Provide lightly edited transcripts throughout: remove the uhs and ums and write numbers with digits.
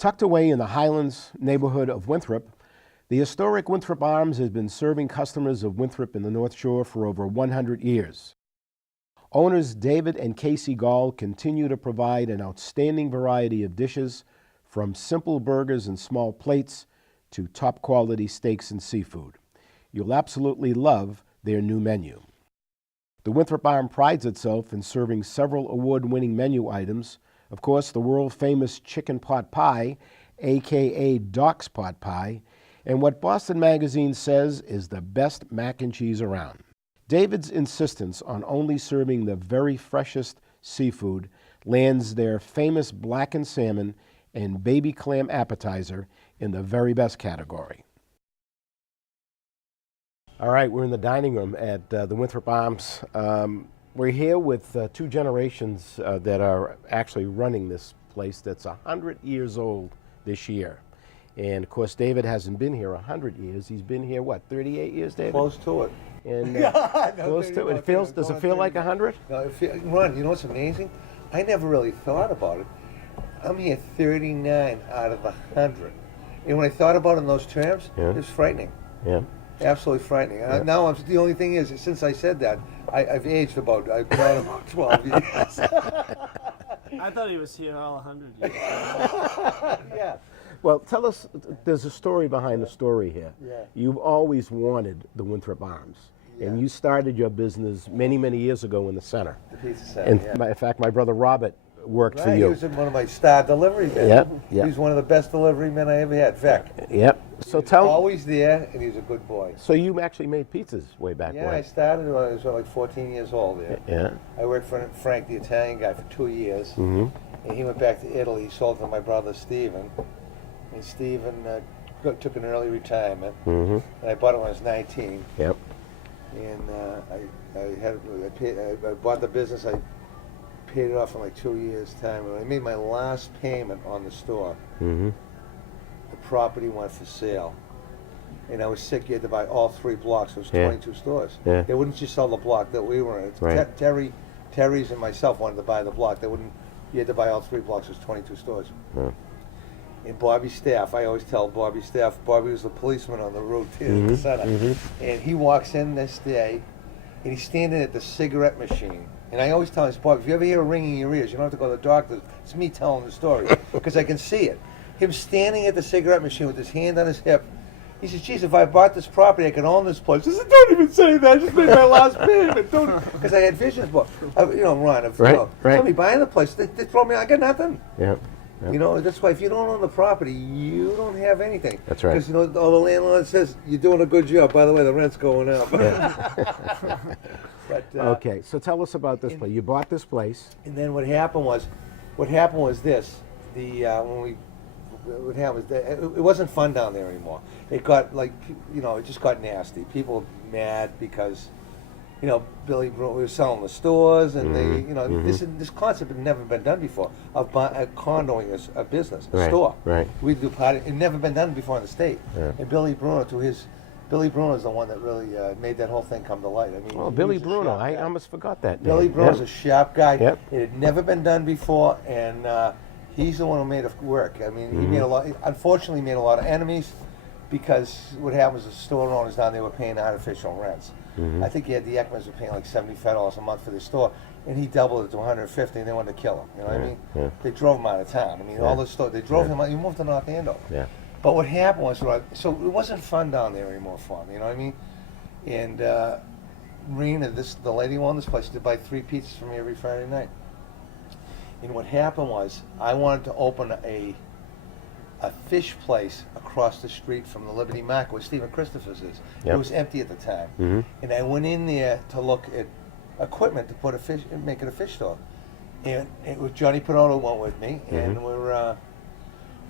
Tucked away in the Highlands neighborhood of Winthrop, the historic Winthrop Arms has been serving customers of Winthrop in the North Shore for over 100 years. Owners David and Casey Goll continue to provide an outstanding variety of dishes, from simple burgers and small plates to top quality steaks and seafood. You'll absolutely love their new menu. The Winthrop Arm prides itself in serving several award-winning menu items. Of course, the world-famous chicken pot pie, aka Doc's pot pie, and what Boston Magazine says is the best mac and cheese around. David's insistence on only serving the very freshest seafood lands their famous blackened salmon and baby clam appetizer in the very best category. All right, we're in the dining room at the Winthrop Arms. We're here with two generations that are actually running this place that's 100 years old this year. And of course, David hasn't been here 100 years. He's been here, what, 38 years, David? Close to it. And close to it. Does it feel like 100? No, Ron, you know what's amazing? I never really thought about it. I'm here 39 out of 100. And when I thought about it in those terms, it was frightening. Yeah. Absolutely frightening. Yeah. Now, the only thing is, since I said that, I've aged about 12 years. I thought he was here all 100 years. Yeah. Well, tell us, there's a story behind the story here. Yeah. You've always wanted the Winthrop Arms. Yeah. And you started your business many, many years ago in the center. The pizza center, And yeah. in fact, my brother Robert worked for Right, you. he was one of my star delivery men. Yep, yep. He was one of the best delivery men I ever had, Vecchia. Yep. So tell. Always there, and he was a good boy. So you actually made pizzas way back Yeah, when. I started when I was like 14 years old there. Yeah. I worked for Frank, the Italian guy, for 2 years. Mm-hmm. And he went back to Italy. He sold to my brother Stephen. And Stephen took an early retirement. Mm-hmm. And I bought it when I was 19. Yep. And I bought the business. I paid it off in like 2 years' time. And when I made my last payment on the store, Mm-hmm. the property went for sale. And I was sick. You had to buy all 3 blocks. It was 22 stores. Yeah. They wouldn't just sell the block that we were in. Right. Terry's and myself wanted to buy the block. They wouldn't. You had to buy all 3 blocks. It was 22 stores. Yeah. And Bobby Staff, I always tell Bobby Staff, Bobby was the policeman on the road here in the center. Mm-hmm. And he walks in this day, and he's standing at the cigarette machine. And I always tell him, Bobby, if you ever hear a ringing in your ears, you don't have to go to the doctor. It's me telling the story, because I can see it. Him standing at the cigarette machine with his hand on his hip. He says, geez, if I bought this property, I could own this place. I said, don't even say that. I just made my last payment. Because I had visions, but, Ron, if Right, right. somebody buying the place, they throw me, I got nothing. Yeah. Yep. You know, that's why if you don't own the property, you don't have anything. That's right. Because, all the landlord says, you're doing a good job. By the way, the rent's going up. Yeah. But, Okay, so tell us about this place. You bought this place. and then what happened was this. What happened was it wasn't fun down there anymore. It got it just got nasty. People mad because, Billy Bruno, we were selling the stores, and this concept had never been done before of condoing a business, a store. Right. We do party. It never been done before in the state. Yeah. And Billy Bruno, Billy Bruno is the one that really made that whole thing come to light. I mean, Oh, he Billy was a Bruno. sharp I guy. almost forgot that. Billy name. Bruno's Yep. a sharp guy. Yep. It had never been done before, and he's the one who made it work. I mean, he made a lot. Unfortunately, made a lot of enemies because what happens is store owners down there were paying artificial rents. I think the Ekmans were paying like $75 a month for the store, and he doubled it to $150, and they wanted to kill him. You know what I mean? Yeah. They drove him out of town. I mean, all the stores, they drove him out. He moved to North Andover. Yeah. But what happened was, so it wasn't fun down there anymore for me. You know what I mean? And Rena, the lady who owned this place, to buy 3 pizzas from me every Friday night. And what happened was, I wanted to open a fish place across the street from the Liberty Market where Stephen Christopher's is. Yep. It was empty at the time. Mhm. And I went in there to look at equipment to put make it a fish store. And it was Johnny Pinotto went with me, and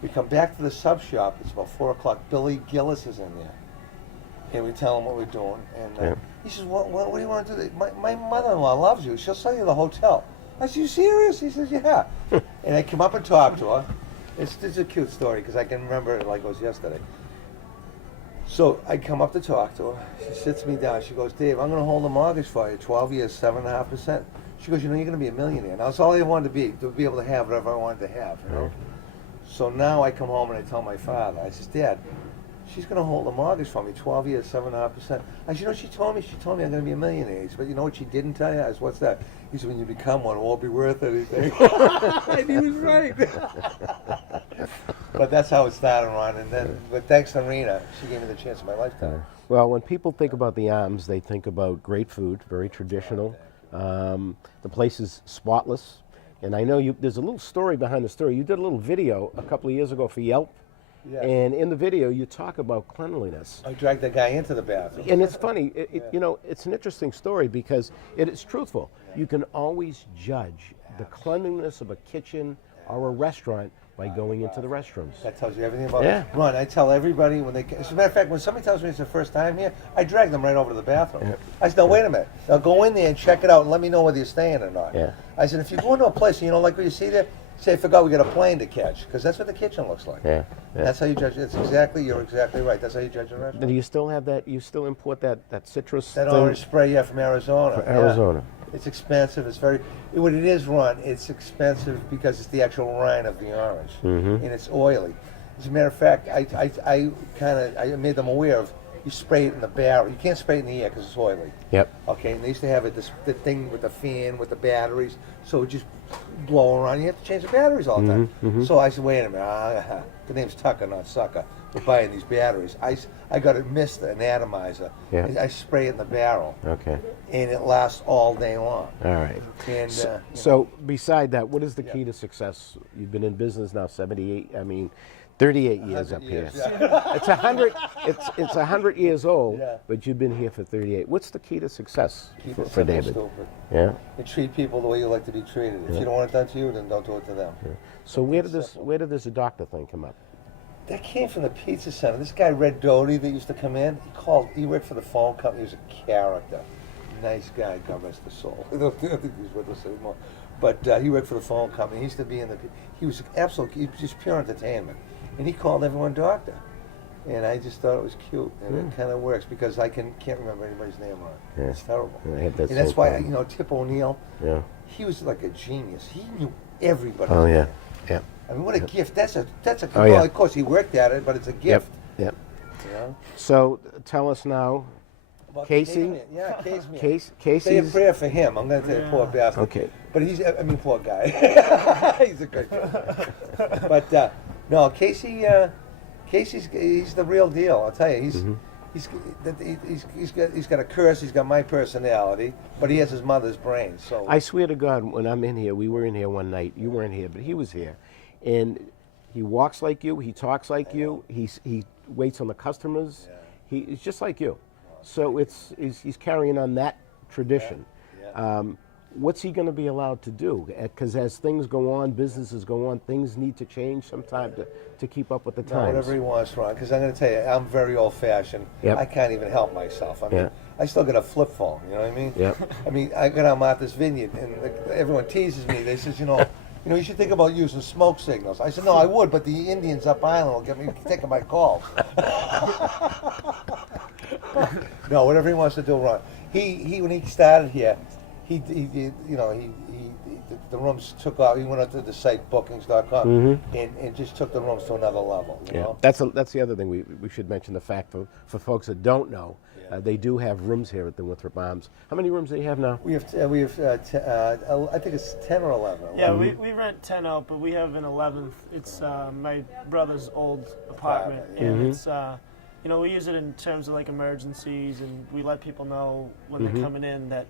we come back to the sub shop. It's about 4 o'clock. Billy Gillis is in there. And we tell him what we're doing. And he says, what do you want to do? My mother-in-law loves you. She'll sell you the hotel. I said, you serious? He says, yeah. And I come up and talk to her. It's a cute story because I can remember it like it was yesterday. So I come up to talk to her. She sits me down. She goes, Dave, I'm going to hold a mortgage for you, 12 years, 7.5%. She goes, you're going to be a millionaire. Now, that's all I wanted to be able to have whatever I wanted to have, you know? So now I come home and I tell my father, I says, Dad, she's going to hold a mortgage for me, 12 years, 7.5%. I said, you know what she told me? She told me I'm going to be a millionaire. He said, but you know what she didn't tell you? I said, what's that? He said, when you become one, it won't be worth anything. And he was right. But that's how it started, Ron. And then, but thanks to Rena, she gave me the chance of my lifetime. Well, when people think about the Arms, they think about great food, very traditional. The place is spotless. And I know there's a little story behind the story. You did a little video a couple of years ago for Yelp. Yeah. And in the video, you talk about cleanliness. I dragged that guy into the bathroom. And it's funny, you know, it's an interesting story because it is truthful. You can always judge the cleanliness of a kitchen or a restaurant by going into the restrooms. That tells you everything about Yeah. it. Ron, I tell everybody when they, as a matter of fact, when somebody tells me it's their first time here, I drag them right over to the bathroom. Yeah. I said, no, wait a minute. Now go in there and check it out and let me know whether you're staying or not. Yeah. I said, if you go into a place and you don't like what you see there, say, I forgot we got a plane to catch, because that's what the kitchen looks like. Yeah. That's how you judge it. You're exactly right. That's how you judge a restaurant. Do you still have that? You still import that citrus That thing? orange spray, yeah, from Arizona. From Yeah. Arizona. It's expensive. It's very. What it is, Ron, it's expensive because it's the actual rind of the orange, and it's oily. As a matter of fact, I made them aware of. You spray it in the barrel. You can't spray it in the air because it's oily. Yep. Okay, and they used to have the thing with the fan with the batteries, so it just blow around. You have to change the batteries all the time. So I said, wait a minute. The name's Tucker, not Sucker. We're buying these batteries. I got a mist, an atomizer. Yeah. I spray it in the barrel, Okay. and it lasts all day long. All right. And So beside that, what is the key to success? You've been in business now 38 years up 100 years, here. yeah. It's 100. It's 100 years old, Yeah. but you've been here for 38. What's the key to success Keep for it simple, David? stupid. Yeah. And treat people the way you like to be treated. If you don't want it done to you, then don't do it to them. So where did this doctor thing come up? That came from the pizza center. This guy, Red Doty, that used to come in, he worked for the phone company. He was a character. Nice guy, God rest his soul. I don't think he's with us anymore. But he worked for the phone company. He used to be he was he was just pure entertainment. And he called everyone doctor. And I just thought it was cute. And it kind of works because I can't remember anybody's name on it. Yeah. It's terrible. I had that And that's same why, problem. Tip O'Neill, Yeah. he was like a genius. He knew everybody. Oh yeah. Yeah. I mean, what a gift. That's a Oh, yeah. well, of course, he worked at it, but it's a gift. Yep. You know? So tell us now, About Casey? the yeah, Casey. Say a Casey's. prayer for him. I'm going to tell you, poor bastard. Okay. But poor guy. He's a good guy. But no, Casey's he's the real deal. I'll tell you, he's got a curse. He's got my personality, but he has his mother's brain. So I swear to God, when I'm in here, we were in here one night. You weren't here, but he was here, and he walks like you. He talks like you. He waits on the customers. He's just like you. So he's carrying on that tradition. Yeah. What's he going to be allowed to do? Because as things go on, businesses go on, things need to change sometime to keep up with the No, times. whatever he wants, Ron. Because I'm going to tell you, I'm very old-fashioned. Yep. I can't even help myself. I mean, Yeah. I still got a flip phone. You know what I mean? Yep. I mean, I got on Martha's Vineyard, and everyone teases me. They says, you should think about using smoke signals. I said, no, I would, but the Indians up island will get me taking my calls. No, whatever he wants to do, Ron. He when he started here, the rooms took off. He went up to the site bookings.com and just took the rooms to another level. You know? That's the other thing we should mention. The fact for folks that don't know, they do have rooms here at the Winthrop Arms. How many rooms do you have now? We have I think it's 10 or 11. Yeah, we rent 10 out, but we have an 11th. It's my brother's old apartment, and it's we use it in terms of like emergencies, and we let people know when they're coming in that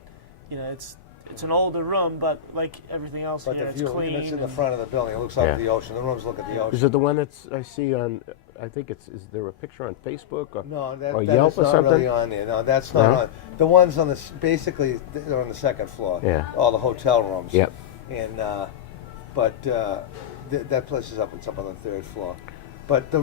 it's an older room, but like everything else But here, the it's view, clean. it's in the and- front of the building. It looks like the ocean. The rooms look at the Is ocean. it the one that's I see on? I think is there a picture on Facebook or, No, that or is Yelp or not something? really on there. No, that's not No? on. The ones on basically they're on the second floor. Yeah. All the hotel rooms. Yep. And that place is up. It's up on the third floor. But the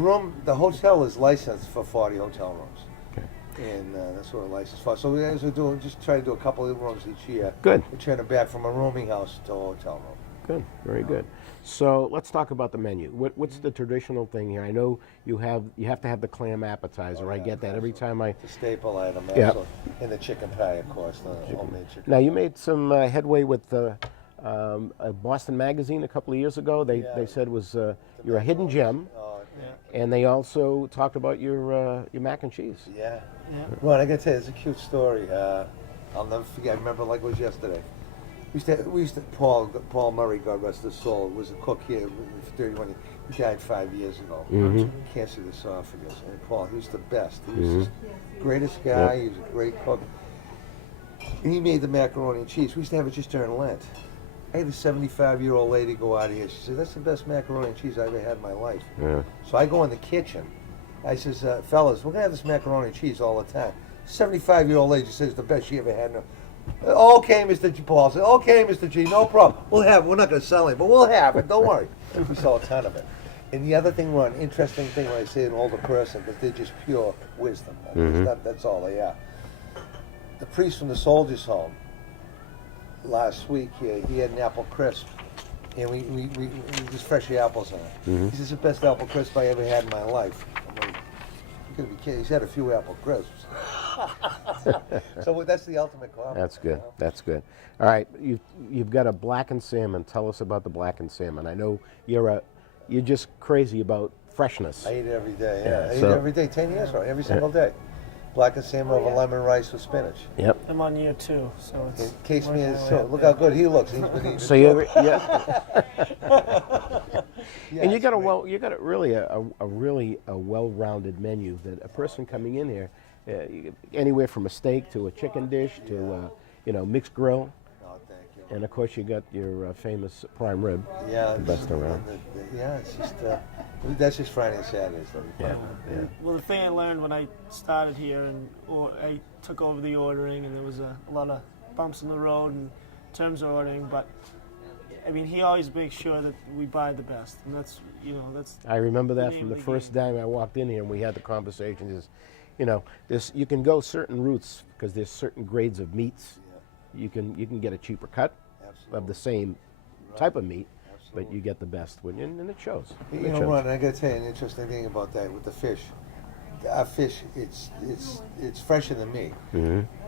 hotel is licensed for 40 hotel rooms. Okay. And that's what we're licensed for. So as we do, just try to do a couple of rooms each year. Good. We turn it back from a rooming house to a hotel room. Good, very good. So let's talk about the menu. What's the traditional thing here? I know you have to have the clam appetizer. I get that every time I. The staple item, Yeah. also. And the chicken pie, of course, the homemade chicken. Now you made some headway with a Boston magazine a couple of years ago. They said was you're a hidden gem, and they also talked about your mac and cheese. Yeah. Well, I gotta tell you, it's a cute story. I'll never forget. I remember like it was yesterday. We used to Paul Murray, God rest his soul, was a cook here for 31 years. He died 5 years ago. Cancer of the esophagus. And Paul, he was the best. He was the greatest guy. He was a great cook. And he made the macaroni and cheese. We used to have it just during Lent. I had a 75-year-old lady go out of here. She said, "That's the best macaroni and cheese I ever had in my life." So I go in the kitchen. I says, "Fellas, we're gonna have this macaroni and cheese all the time." 75-year-old lady says the best she ever had. Okay, Mr. G. Paul said, "Okay, Mr. G, no problem. We'll have it. We're not gonna sell it, but we'll have it. Don't worry." We saw a ton of it. And the other thing, Ron, interesting thing when I say an older person, but they're just pure wisdom. I mean, that's all they are. The priest from the Soldiers' Home last week, he had an apple crisp, and we just fresh apples in it. He says, "The best apple crisp I ever had in my life." I'm like, "You're gonna be kidding." He's had a few apple crisps. So that's the ultimate compliment. That's good. That's good. All right, you've got a blackened salmon. Tell us about the blackened salmon. I know you're just crazy about freshness. I eat it every day. Yeah, I eat it every day. 10 years, right? Every single day. Blackened salmon over lemon rice with spinach. Yep. I'm on year 2, so it's. Casey is so. Look how good he looks. He's been eating. So and you got a really well-rounded menu that a person coming in here, anywhere from a steak to a chicken dish to mixed grill. Oh, thank you. And of course you got your famous prime rib. Yeah, the best around. It's just that's just Friday and Saturdays. Yeah. Well, the thing I learned when I started here I took over the ordering, and there was a lot of bumps in the road in terms of ordering, but I mean, he always makes sure that we buy the best, and that's. I remember that from the first time I walked in here, and we had the conversation. You can go certain routes because there's certain grades of meats. Yeah. You can get a cheaper cut of the same type of meat, but you get the best when and it shows. Ron, I got to tell you an interesting thing about that with the fish. Our fish, it's fresher than me.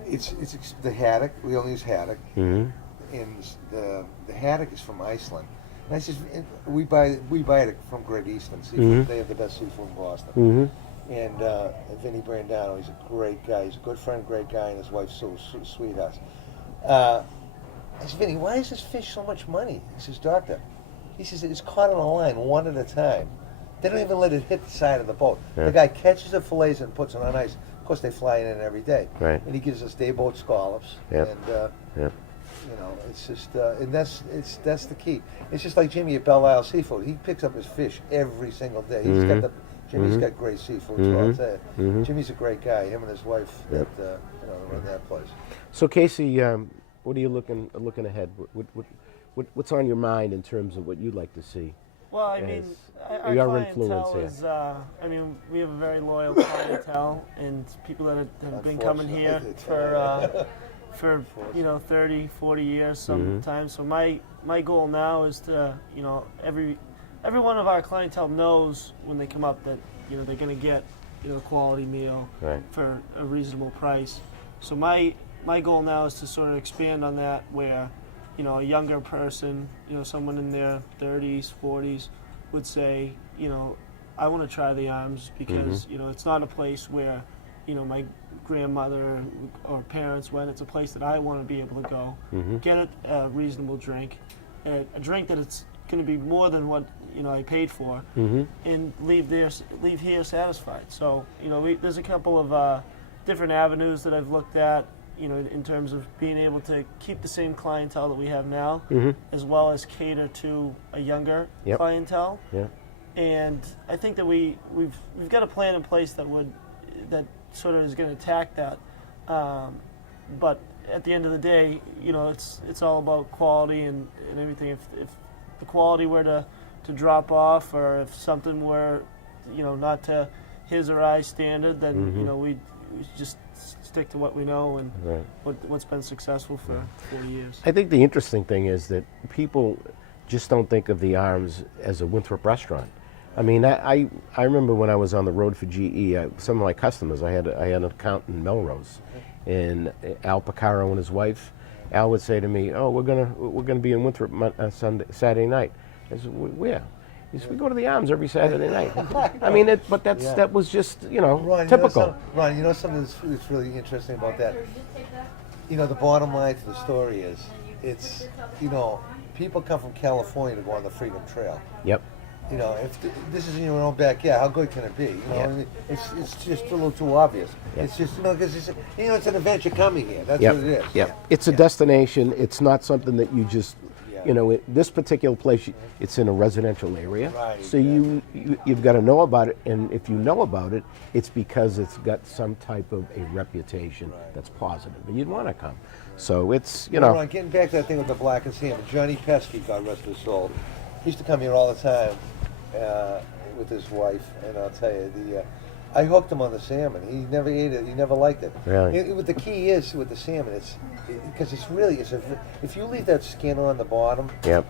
It's the haddock. We only use haddock. And the haddock is from Iceland. And I says we buy it from Great Eastern Seafood. They have the best seafood in Boston. And Vinny Brandano, he's a great guy. He's a good friend, great guy, and his wife's so sweethearts. I said, "Vinny, why is this fish so much money?" He says, "Doctor," he says, "it's caught on a line one at a time. They don't even let it hit the side of the boat. The guy catches the fillets and puts it on ice. Of course, they fly in every day. Right. And he gives us day boat scallops. And it's just, and that's the key. It's just like Jimmy at Belle Isle Seafood. He picks up his fish every single day. Jimmy's got great seafood, so I'll tell you. Jimmy's a great guy. Him and his wife that run that place. So Casey, what are you looking ahead? What's on your mind in terms of what you'd like to see? Well, I mean, our clientele is, we have a very loyal clientele, and people that have been coming here for 30, 40 years sometimes. So my goal now is to, every one of our clientele knows when they come up that, they're going to get, a quality meal for a reasonable price. So my goal now is to sort of expand on that where, a younger person, someone in their 30s, 40s would say, I want to try the Arms because, it's not a place where, my grandmother or parents went. It's a place that I want to be able to go, get a reasonable drink, a drink that it's going to be more than what, I paid for, and leave here satisfied. So, there's a couple of different avenues that I've looked at, in terms of being able to keep the same clientele that we have now, as well as cater to a younger clientele. Yeah. And I think that we've got a plan in place that sort of is going to attack that. But at the end of the day, it's all about quality and everything. If the quality were to drop off, or if something were, not to his or I's standard, then we just stick to what we know and what's been successful for 40 years. I think the interesting thing is that people just don't think of the Arms as a Winthrop restaurant. I mean, I remember when I was on the road for GE, some of my customers, I had an account in Melrose, and Al Picaro and his wife, Al would say to me, "Oh, we're gonna be in Winthrop Saturday night." I said, "Where?" He said, "We go to the Arms every Saturday night." I mean, that was just Ron, typical. Ron, you know something that's really interesting about that? The bottom line to the story is, it's, people come from California to go on the Freedom Trail. Yep. If this is in your own backyard, how good can it be? Yeah. I mean, it's just a little too obvious. Yeah. It's just, because it's an adventure coming here. That's Yep. what it is. Yep. It's a destination. It's not something that you just, Yeah. This particular place, it's in a residential area. Right, So you've got to know about it, and if you know about it, it's because it's got some type of a reputation that's positive, and you'd want to come. So it's, Ron, getting back to that thing with the black and salmon, Johnny Pesky, God rest his soul, he used to come here all the time with his wife, and I'll tell you, I hooked him on the salmon. He never ate it. He never liked it. Really? What the key is with the salmon, because if you leave that skin on the bottom, Yep.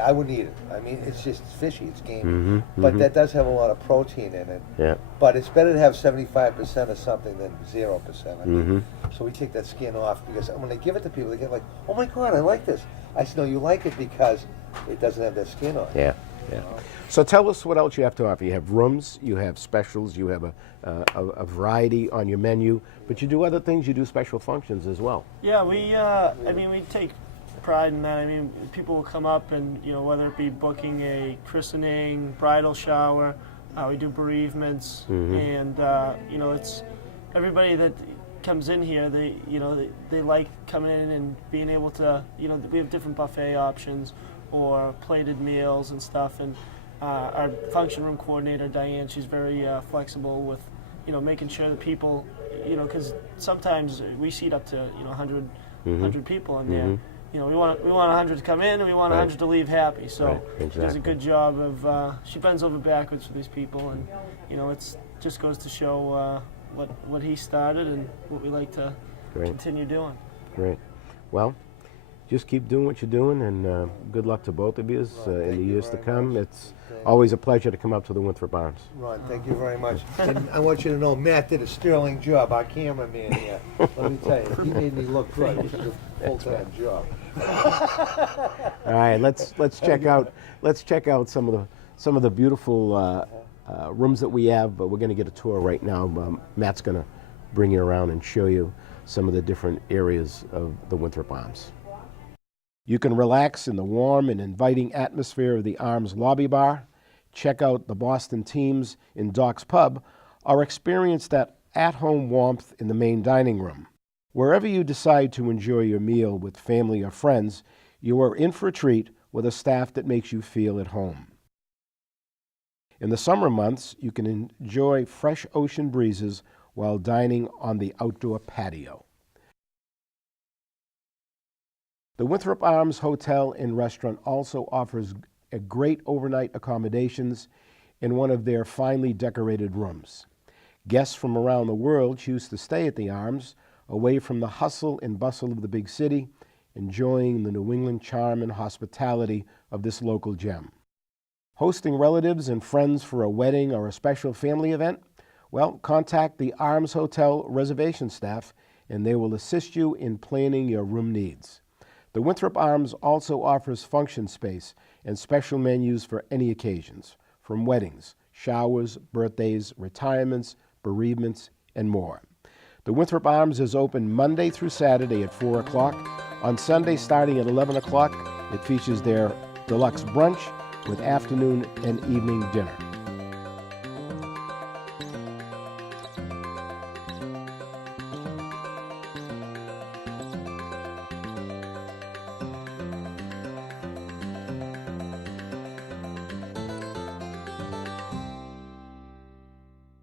I wouldn't eat it. I mean, it's just fishy. It's gamey. Mm-hmm, But that does have a lot of protein in it. Yeah. But it's better to have 75% of something than 0%. I mean, Mm-hmm. so we take that skin off, because when they give it to people, they get like, "Oh my God, I like this." I said, "No, you like it because it doesn't have that skin on it." Yeah. Yeah. So tell us what else you have to offer. You have rooms, you have specials, you have a variety on your menu, but you do other things. You do special functions as well. Yeah, we take pride in that. I mean, people will come up and, whether it be booking a christening, bridal shower, we do bereavements, and, it's everybody that comes in here, they like coming in and being able to, we have different buffet options or plated meals and stuff, and our function room coordinator, Diane, she's very flexible with, making sure that people, because sometimes we seat up to, 100 people in there. We want 100 to come in, and we want 100 to leave happy. So she does a good job of, she bends over backwards for these people, and, it's just goes to show what he started and what we like to continue doing. Great. Well, just keep doing what you're doing, and good luck to both of you in the years to come. It's always a pleasure to come up to the Winthrop Arms. Ron, thank you very much. And I want you to know, Matt did a sterling job, our cameraman here. Let me tell you, he made me look good, which is a full-time job. All right, let's check out some of the beautiful rooms that we have. But we're going to get a tour right now. Matt's going to bring you around and show you some of the different areas of the Winthrop Arms. You can relax in the warm and inviting atmosphere of the Arms lobby bar, check out the Boston Teams in Doc's Pub, or experience that at-home warmth in the main dining room. Wherever you decide to enjoy your meal with family or friends, you are in for a treat with a staff that makes you feel at home. In the summer months, you can enjoy fresh ocean breezes while dining on the outdoor patio. The Winthrop Arms Hotel and Restaurant also offers a great overnight accommodations in one of their finely decorated rooms. Guests from around the world choose to stay at the Arms, away from the hustle and bustle of the big city, enjoying the New England charm and hospitality of this local gem. Hosting relatives and friends for a wedding or a special family event? Well, contact the Arms Hotel reservation staff, and they will assist you in planning your room needs. The Winthrop Arms also offers function space and special menus for any occasions, from weddings, showers, birthdays, retirements, bereavements, and more. The Winthrop Arms is open Monday through Saturday at 4 o'clock. On Sunday, starting at 11 o'clock, it features their deluxe brunch with afternoon and evening dinner.